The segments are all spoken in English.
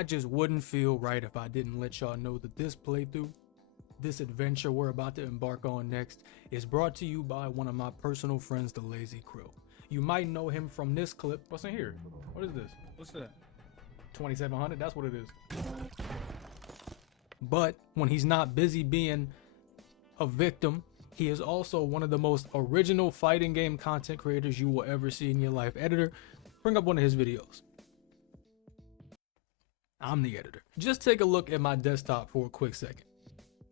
I just wouldn't feel right if I didn't let y'all know that this playthrough, this adventure we're about to embark on next, is brought to you by one of my personal friends, the Lazy Krill. You might know him from this clip. What's in here? What is this? What's that? 2700? That's what it is. But when he's not busy being a victim, he is also one of the most original fighting game content creators you will ever see in your life. Editor, bring up one of his videos. I'm the editor. Just take a look at my desktop for a quick second.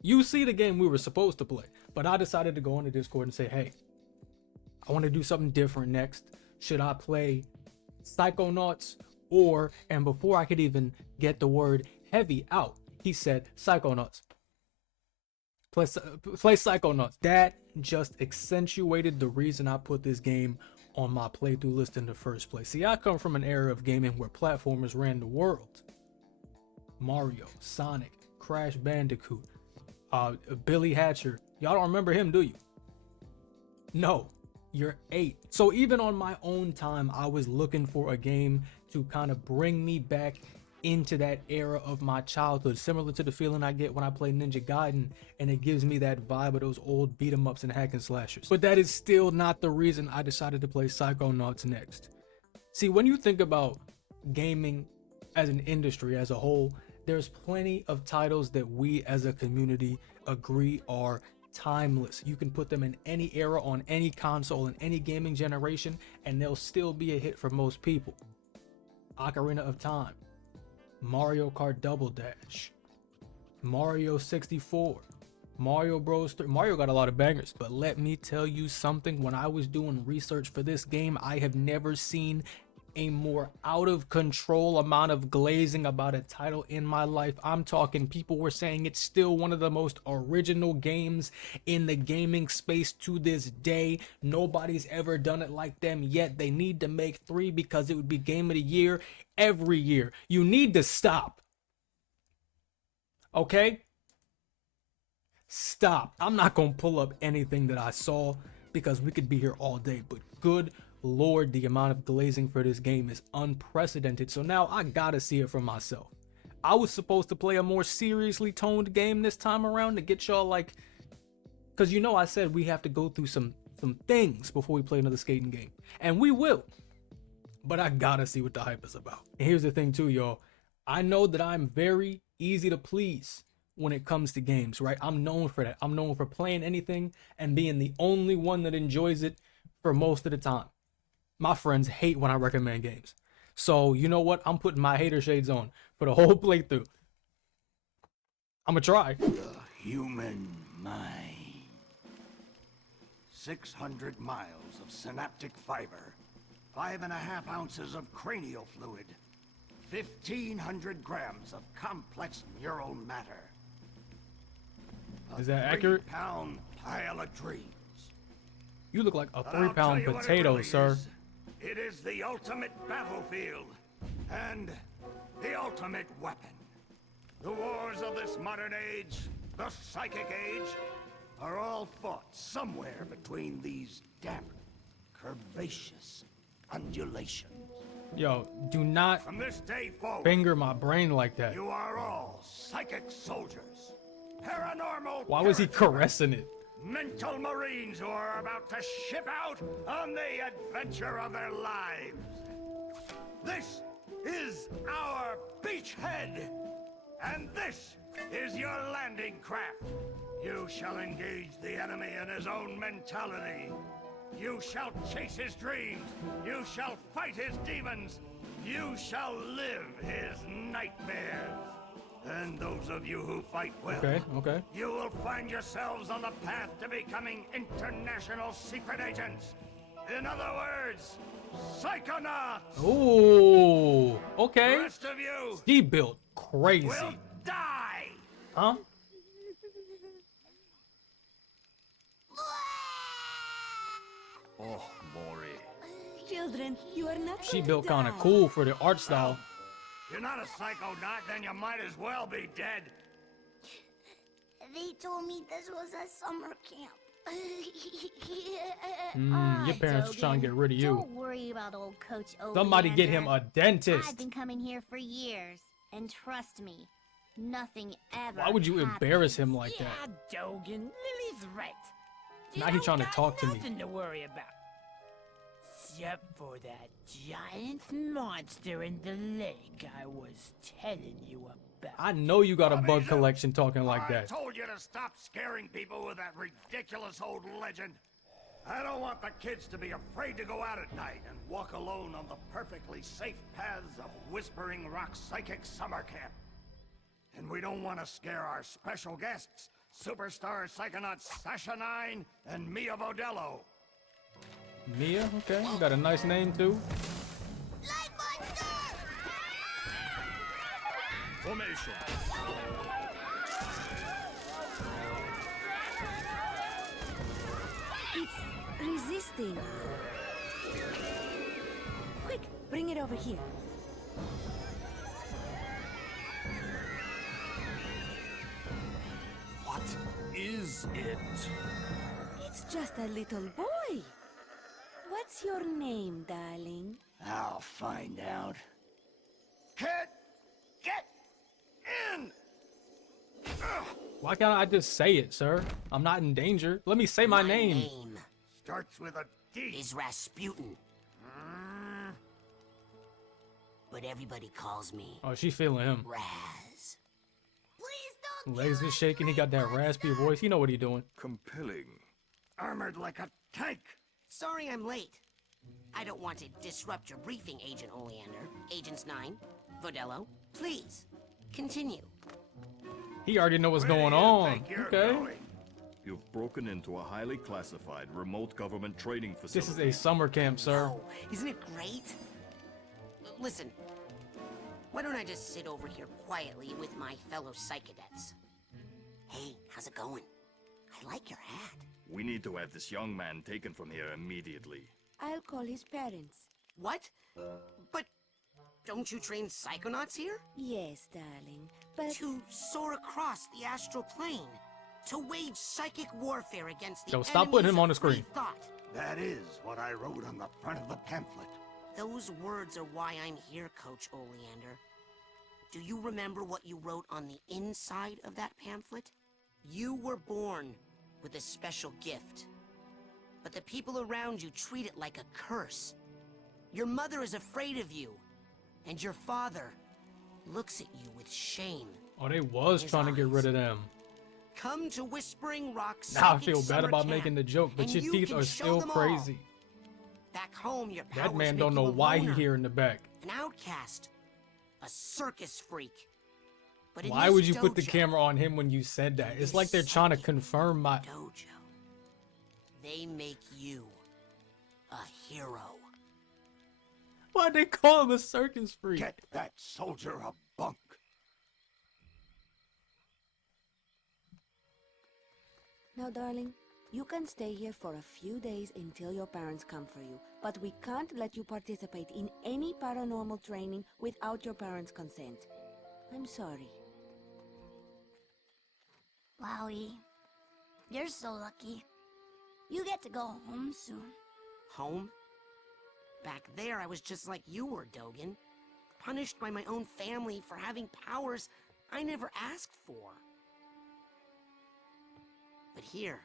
You see the game we were supposed to play, but I decided to go on the Discord and say, hey, I want to do something different next. Should I play Psychonauts or, and before I could even get the word heavy out, he said Psychonauts. Play Psychonauts. That just accentuated the reason I put this game on my playthrough list in the first place. See, I come from an era of gaming where platformers ran the world. Mario, Sonic, Crash Bandicoot, Billy Hatcher. Y'all don't remember him, do you? No, you're 8. So even on my own time, I was looking for a game to kind of bring me back into that era of my childhood, similar to the feeling I get when I play Ninja Gaiden, and it gives me that vibe of those old beat 'em ups and hack and slashers. But that is still not the reason I decided to play Psychonauts next. See, when you think about gaming as an industry as a whole, there's plenty of titles that we as a community agree are timeless. You can put them in any era, on any console, in any gaming generation, and they'll still be a hit for most people. Ocarina of Time, Mario Kart Double Dash, Mario 64, Mario Bros 3. Mario got a lot of bangers, but let me tell you something. When I was doing research for this game, I have never seen a more out of control amount of glazing about a title in my life. I'm talking, people were saying it's still one of the most original games in the gaming space to this day. Nobody's ever done it like them yet. They need to make 3 because it would be game of the year every year. You need to stop. Okay? Stop. I'm not gonna pull up anything that I saw because we could be here all day, but good Lord, the amount of glazing for this game is unprecedented. So now I gotta see it for myself. I was supposed to play a more seriously toned game this time around to get y'all like, because you know I said we have to go through some things before we play another skating game, and we will. But I gotta see what the hype is about. And here's the thing too, y'all. I know that I'm very easy to please when it comes to games, right? I'm known for that. I'm known for playing anything and being the only one that enjoys it for most of the time. My friends hate when I recommend games. So you know what? I'm putting my hater shades on for the whole playthrough. I'm gonna try. The human mind. 600 miles of synaptic fiber. 5.5 ounces of cranial fluid. 1,500 grams of complex neural matter. Is that accurate? 3-pound pile of dreams. You look like a 3-pound potato, really sir. It is the ultimate battlefield and the ultimate weapon. The wars of this modern age, the psychic age, are all fought somewhere between these damp, curvaceous undulations. Yo, do not From this day forward, finger my brain like that. you are all psychic soldiers. Paranormal. Why was he caressing it? Mental Marines who are about to ship out on the adventure of their lives. This is our beachhead, and this is your landing craft. You shall engage the enemy in his own mentality. You shall chase his dreams. You shall fight his demons. You shall live his nightmares. And those of you who fight well, okay. you will find yourselves on the path to becoming international secret agents. In other words, Psychonauts. Ooh, okay. The rest of you He built crazy. will die. Huh? Oh, Maury. Children, you are not She going built to kind of die. cool for the art style. You're not a psychonaut, then you might as well be dead. They told me this was a summer camp. Your parents were trying to get rid of you. Don't worry about old Coach Obi. Somebody get him a dentist. I've been coming here for years. And trust me, nothing ever Why would you embarrass him like Yeah, that? Dogan, Lily's right. Now he trying to talk to me. Nothing to worry about. Except for that giant monster in the lake I was telling you about. I know you got a bug collection talking like I that. told you to stop scaring people with that ridiculous old legend. I don't want the kids to be afraid to go out at night and walk alone on the perfectly safe paths of Whispering Rock Psychic Summer Camp. And we don't want to scare our special guests, superstar Psychonauts Sasha 9 and Mia Vodello. Mia, okay, you got a nice name too. Light monster! Formation. It's resisting. Quick, bring it over here. What is it? It's just a little boy. What's your name, darling? I'll find out. Kid, get in! Ugh. Why can't I just say it, sir? I'm not in danger. Let me say my name. Starts with a D. Is Rasputin, but everybody calls me Oh, she feeling him. Raz. Please don't Legs is shaking. He got that raspy voice. You know what he doing. Compelling. Armored like a tank. Sorry I'm late. I don't want to disrupt your briefing, Agent Oleander. Agents 9, Vodello, please, continue. He already know what's Where do going you on. think you're Okay. going? You've broken into a highly classified remote government training facility. This is a summer camp, sir. Oh, isn't it great? Listen, why don't I just sit over here quietly with my fellow psychedets? Hey, how's it going? I like your hat. We need to have this young man taken from here immediately. I'll call his parents. What? But don't you train psychonauts here? Yes, darling, but To soar across the astral plane. To wage psychic warfare against the Yo, stop putting enemies him on the of screen. free thought. That is what I wrote on the front of the pamphlet. Those words are why I'm here, Coach Oleander. Do you remember what you wrote on the inside of that pamphlet? You were born with a special gift. But the people around you treat it like a curse. Your mother is afraid of you. And your father looks at you with shame. Oh, they was His trying to get rid eyes. of them. Come to Whispering Rock Now I Psychic feel bad Summer about Camp, making the joke, but and your you teeth can are show still them all. crazy. Back home, your That powers man make don't know you a why he loner, here in the back. an outcast, a circus freak. But in Why this would you put the dojo- camera on him when you said that? It's like they're trying to confirm my... dojo, they make you a hero. Why'd they call him a circus freak? Get that soldier a bunk. now, darling, you can stay here for a few days until your parents come for you. But we can't let you participate in any paranormal training without your parents' consent. I'm sorry. Wowie. You're so lucky. You get to go home soon. Home? Back there, I was just like you were, Dogan. Punished by my own family for having powers I never asked for. But here,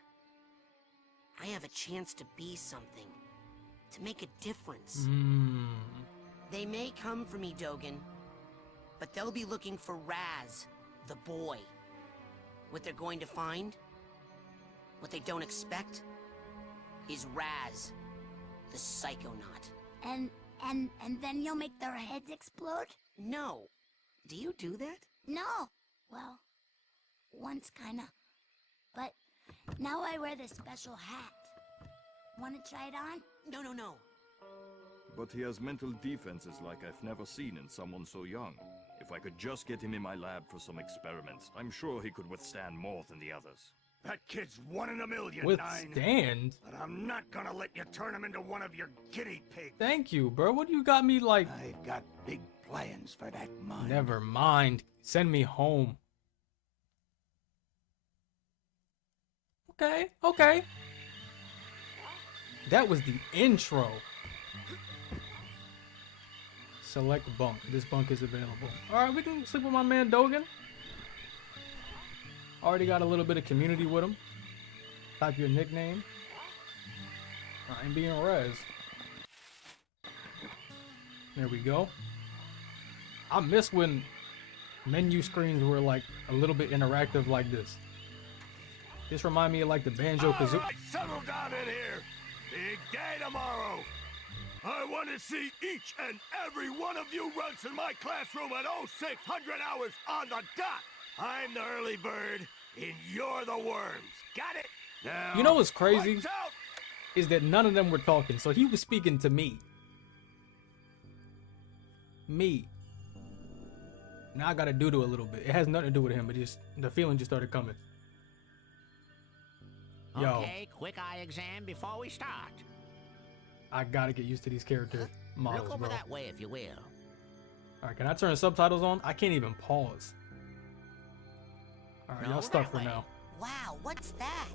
I have a chance to be something. To make a difference. They may come for me, Dogan. But they'll be looking for Raz, the boy. What they're going to find, what they don't expect, is Raz, the Psychonaut. And then you'll make their heads explode? No. Do you do that? No. Well, once kinda. But now I wear this special hat. Wanna try it on? No. But he has mental defenses like I've never seen in someone so young. If I could just get him in my lab for some experiments, I'm sure he could withstand more than the others. That kid's 1 in a million, Nine. Withstand? But I'm not gonna let you turn him into one of your guinea pigs. Thank you, bro. What do you got me like? I got big plans for that mind. Never mind. Send me home. Okay. That was the intro. Select bunk. This bunk is available. Alright, we can sleep with my man Dogen. Already got a little bit of community with him. Type your nickname. I ain't being res. There we go. I miss when menu screens were like a little bit interactive like this. This remind me of like the Banjo-Kazooie. Alright, settle down in here. Big day tomorrow. I want to see each and every one of you runts in my classroom at 0600 hours on the dot. I'm the early bird, and you're the worms. Got it? Now, You know what's crazy? lights out. Is that none of them were talking, so he was speaking to me. Me. Now I gotta do a little bit. It has nothing to do with him, but just the feeling just started coming. Yo, Okay, quick eye exam before we start. I gotta get used to these character models, Look over bro. that way if you will. Alright, can I turn subtitles on? I can't even pause. Alright, No, y'all stuck that for way. now. Wow, what's that?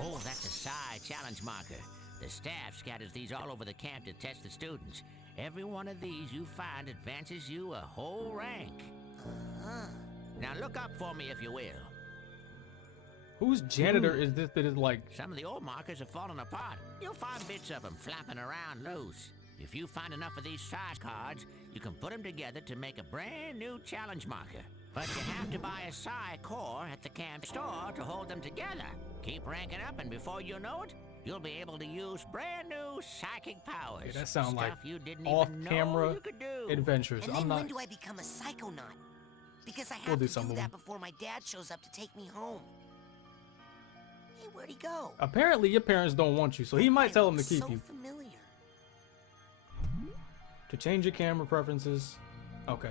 Oh, that's a psi challenge marker. The staff scatters these all over the camp to test the students. Every one of these you find advances you a whole rank. Now look up for me if you will. Whose janitor is this that is like... Some of the old markers have fallen apart. You'll find bits of them flapping around loose. If you find enough of these size cards, you can put them together to make a brand new challenge marker. But you have to buy a psi core at the camp store to hold them together. Keep ranking up, and before you know it, you'll be able to use brand new psychic powers. Yeah, that sound like Stuff you didn't even know off-camera you could do. adventures. And I'm then not... when do I become a psychonaut? Because I We'll have do to some do of that them. before my dad shows up to take me home. Hey, where'd he go? Apparently your parents don't want you, so he might tell them to keep so you. familiar. To change your camera preferences. Okay.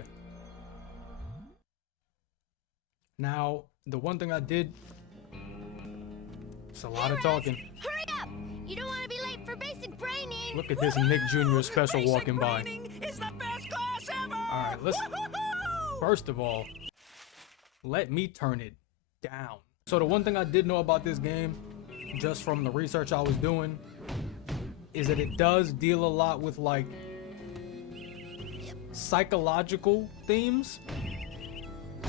Now, the one thing I did... It's a lot of talking. Hurry up! You don't want to be late for basic braining. Look at this Nick Jr. special walking by. It's the best class ever! Alright, let's... First of all, let me turn it down. So the one thing I did know about this game, just from the research I was doing, is that it does deal a lot with like psychological themes.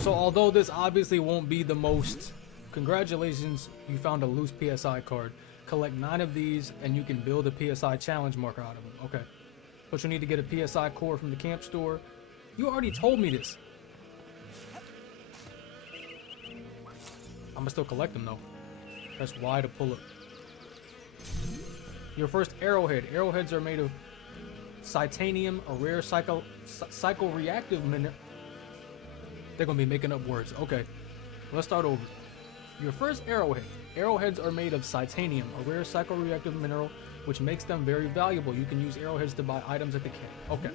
So although this obviously won't be the most... Congratulations, you found a loose PSI card. Collect 9 of these and you can build a PSI challenge marker out of them. Okay. But you need to get a PSI core from the camp store. You already told me this. I'ma still collect them though. Press Y to pull up. Your first arrowhead. Arrowheads are made of titanium, a rare psychoreactive mineral. They're gonna be making up words. Okay, let's start over. Your first arrowhead. Arrowheads are made of titanium, a rare psychoreactive mineral, which makes them very valuable. You can use arrowheads to buy items at the camp. Okay.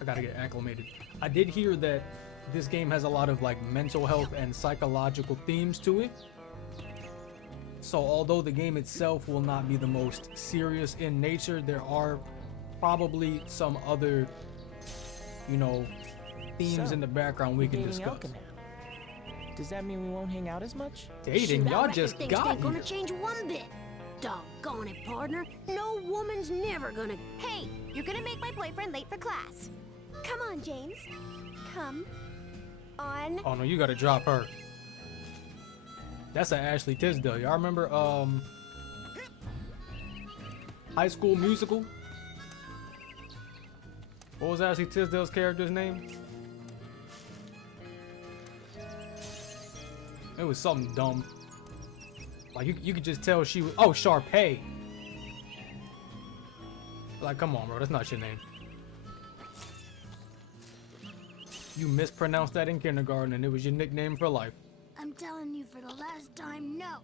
I gotta get acclimated. I did hear that this game has a lot of like mental health and psychological themes to it. So although the game itself will not be the most serious in nature, there are probably some other, you know, themes in the background we can discuss. Does that mean we won't hang out as much? Dating? Shoot, I Y'all reckon just things got ain't gonna here. change one bit. Doggone it, partner. No woman's never gonna... Hey, you're gonna make my boyfriend late for class. Come on, James. Come on. Oh no, you gotta drop her. That's an Ashley Tisdale. Y'all remember High School Musical? What was Ashley Tisdale's character's name? It was something dumb. Like you could just tell she was... Oh, Sharpay. Like, come on, bro. That's not your name. You mispronounced that in kindergarten and it was your nickname for life. I'm telling you for the last time, no.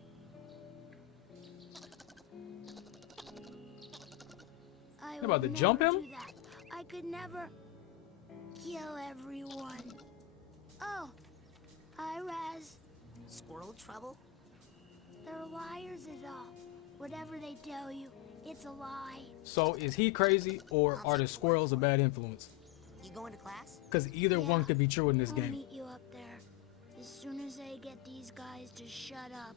I You about to would jump never him? do that. I could never kill everyone. Oh, hi, Raz. Squirrel trouble? They're liars is all. Whatever they tell you, it's a lie. So is he crazy or are the squirrels a bad influence? You going to class? Because either one could be true in this I'll game. meet you up there as soon as I get these guys to shut up.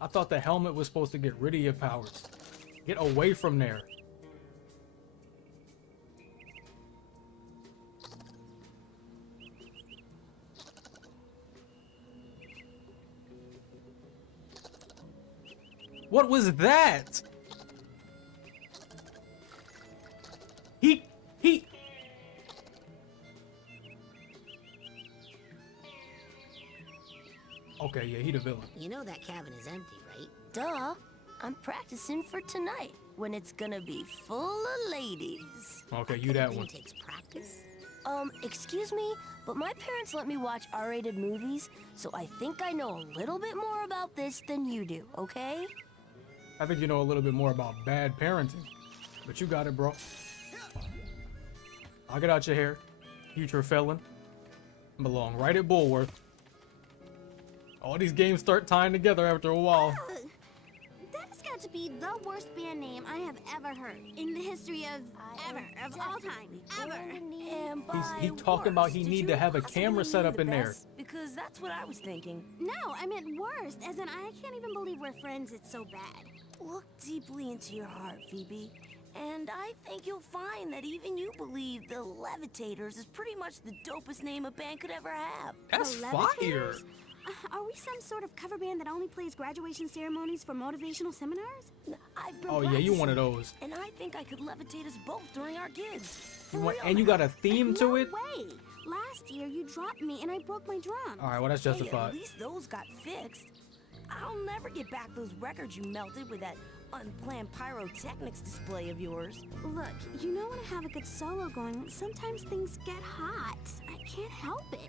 I thought the helmet was supposed to get rid of your powers. Get away from there. What was that? He. Okay, yeah, he the villain. You know that cabin is empty, right? Duh. I'm practicing for tonight, when it's gonna be full of ladies. Okay, you that one. Takes practice. Excuse me, but my parents let me watch R-rated movies, so I think I know a little bit more about this than you do, okay? I think you know a little bit more about bad parenting, but you got it, bro. I'll get out your hair. Future felon. Belong right at Bullworth. All these games start tying together after a while. That has got to be the worst band name I have ever heard in the history of all time, ever. He talking about he need to have a camera set up in there. Because that's what I was thinking. No, I meant worst, as in I can't even believe we're friends, it's so bad. Look deeply into your heart, Phoebe. And I think you'll find that even you believe the Levitators is pretty much the dopest name a band could ever have. That's The fire. Levitators? Are we some sort of cover band that only plays graduation ceremonies for motivational seminars? I've been Oh yeah, you one of practicing, those. And I think I could levitate us both during our gigs. You want, and you got a theme to No it? way! Last year you dropped me and I broke my drum. All right, well that's Hey, justified. at least those got fixed. I'll never get back those records you melted with that unplanned pyrotechnics display of yours. Look, you know when I have a good solo going, sometimes things get hot. I can't help it.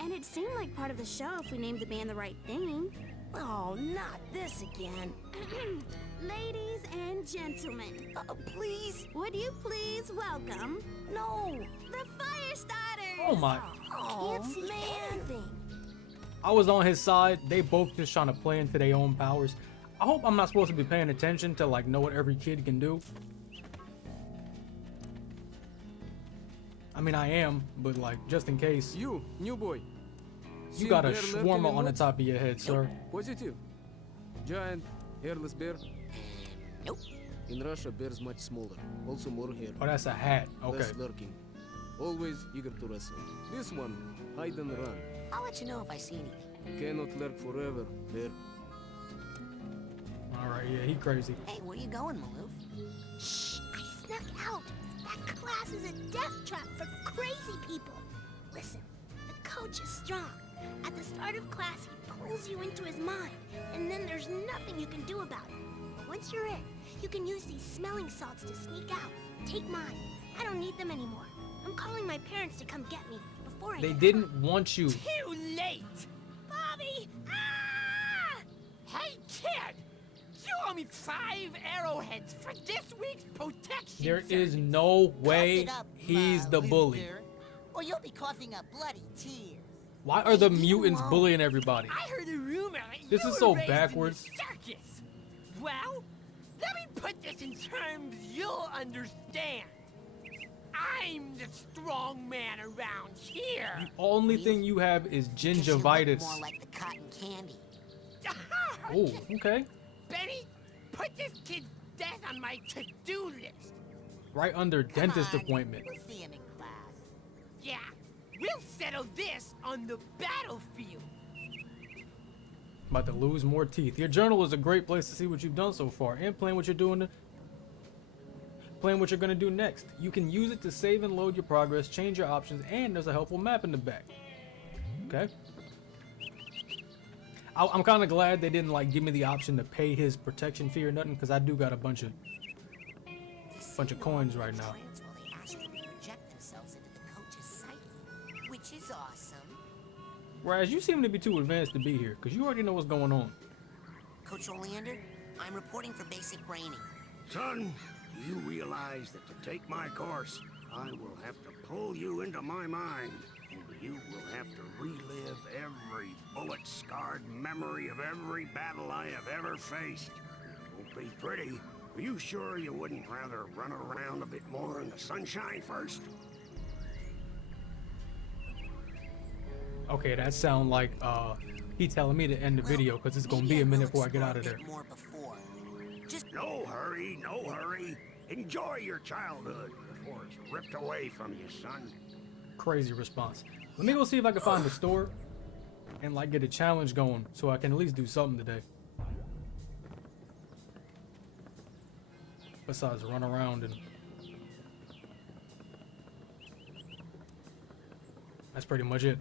And it seemed like part of the show if we named the band the right thing. Oh, not this again. Ladies and gentlemen, Please? would you please welcome No. the Firestarters? Oh my. Oh, Can't see man. anything. I was on his side. They both just trying to play into their own powers. I hope I'm not supposed to be paying attention to like know what every kid can do. I mean, I am, but like just in case. You, new boy. You got a shawarma on the top of your head, sir. Positive. Giant, hairless bear. Nope. In Russia, bears much smaller. Also more hair. Oh, that's a hat. Okay. Less lurking. Always eager to wrestle. This one, hide and run. I'll let you know if I see anything. Cannot lurk forever, bear. All right, yeah, he crazy. Hey, where you going, Maloof? Shh! I snuck out. That class is a death trap for crazy people. Listen, the coach is strong. At the start of class, he pulls you into his mind, and then there's nothing you can do about it. But once you're in, you can use these smelling salts to sneak out. Take mine. I don't need them anymore. I'm calling my parents to come get me before I They get didn't home. want you. Too late! Bobby! Ah! Hey, kid! You owe me 5 arrowheads for this week's protection. There is no way Cough it up, he's my the bully. loser, or you'll be coughing up bloody tears. Why are the mutants bullying everybody? I heard a rumor This you is were so raised in backwards. the circus. Well, let me put this in terms you'll understand. I'm the strong man around here. Only thing you have is gingivitis. More like the cotton candy. Oh, okay. Benny, put this kid's death on my to-do list. Right under dentist on. appointment. We'll see him in class. Yeah, we'll settle this on the battlefield. About to lose more teeth. Your journal is a great place to see what you've done so far and plan what you're doing. Plan what you're gonna do next. You can use it to save and load your progress, change your options, and there's a helpful map in the back. Okay. I'm kind of glad they didn't like give me the option to pay his protection fee or nothing, because I do got a bunch of coins right now. They astrally project themselves into the coach's psyche, which is awesome. Whereas you seem to be too advanced to be here, because you already know what's going on. Coach Oleander, I'm reporting for basic braining. Son, you realize that to take my course, I will have to pull you into my mind. And you will have to relive every bullet-scarred memory of every battle I have ever faced. It won't be pretty. Are you sure you wouldn't rather run around a bit more in the sunshine first? Okay, that sound like he telling me to end the video, because it's gonna be a minute before I get out of there. More before. Just No hurry, no hurry. Enjoy your childhood before it's ripped away from you, son. Crazy response. Let me go see if I can find the store and like get a challenge going so I can at least do something today. Besides run around and that's pretty much it.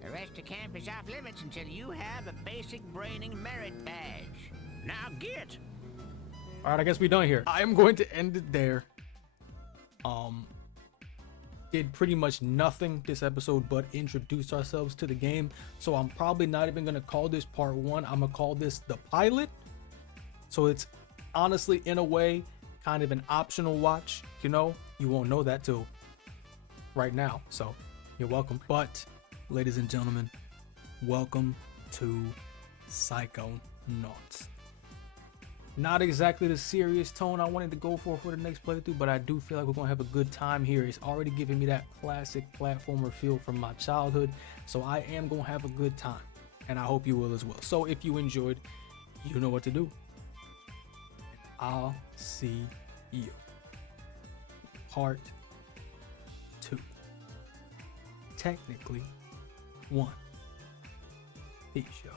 The rest of camp is off limits until you have a basic braining merit badge. Now get! Alright, I guess we're done here. I am going to end it there. Did pretty much nothing this episode but introduce ourselves to the game. So I'm probably not even gonna call this part 1. I'm gonna call this the pilot. So it's honestly, in a way, kind of an optional watch. You know, you won't know that till right now. So you're welcome. But ladies and gentlemen, welcome to Psychonauts. Not exactly the serious tone I wanted to go for the next playthrough, but I do feel like we're gonna have a good time here. It's already giving me that classic platformer feel from my childhood, so I am gonna have a good time, and I hope you will as well. So if you enjoyed, you know what to do. I'll see you. Part 2. Technically 1. Peace, y'all.